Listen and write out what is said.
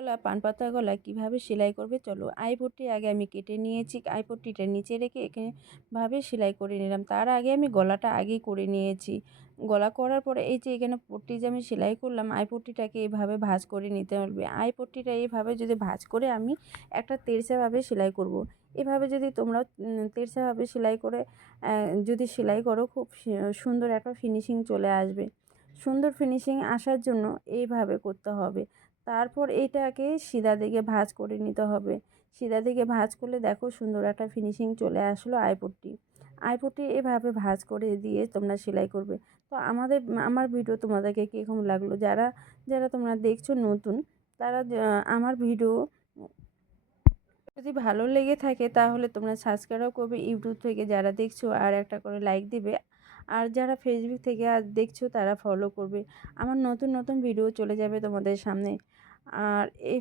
গলা পান পাতা গলা কিভাবে সেলাই করবে চলো। আইপট্টি আগে আমি কেটে নিয়েছি, আইপট্টিটা নিচে রেখে এখানে ভাবে সেলাই করে নিলাম। তার আগে আমি গলাটা আগেই করে নিয়েছি। গলা করার পরে এই যে এখানে পট্টি যে আমি সেলাই করলাম, আইপট্টিটাকে এইভাবে ভাঁজ করে নিতে হবে। আইপট্টিটা এইভাবে যদি ভাঁজ করে আমি একটা তেড়ছাভাবে সেলাই করব। এভাবে যদি তোমরা তেড়ছাভাবে সেলাই করে যদি সেলাই করো, খুব সুন্দর একটা ফিনিশিং চলে আসবে। সুন্দর ফিনিশিং আসার জন্য এইভাবে করতে হবে। তারপর এইটাকে সিধা দিকে ভাঁজ করে নিতে হবে। সিধা দিকে ভাঁজ করলে দেখো সুন্দর একটা ফিনিশিং চলে আসলো আইপট্টি। আইপট্টি এভাবে ভাঁজ করে দিয়ে তোমরা সেলাই করবে। তো আমার ভিডিও তোমাদেরকে কীরকম লাগলো, যারা যারা তোমরা দেখছো নতুন, তারা আমার ভিডিও যদি ভালো লেগে থাকে তাহলে তোমরা সাবস্ক্রাইবও করবে ইউটিউব থেকে যারা দেখছো, আর একটা করে লাইক দিবে। আর যারা ফেসবুক থেকে আর দেখছো তারা ফলো করবে। আমার নতুন নতুন ভিডিও চলে যাবে তোমাদের সামনে। আর এই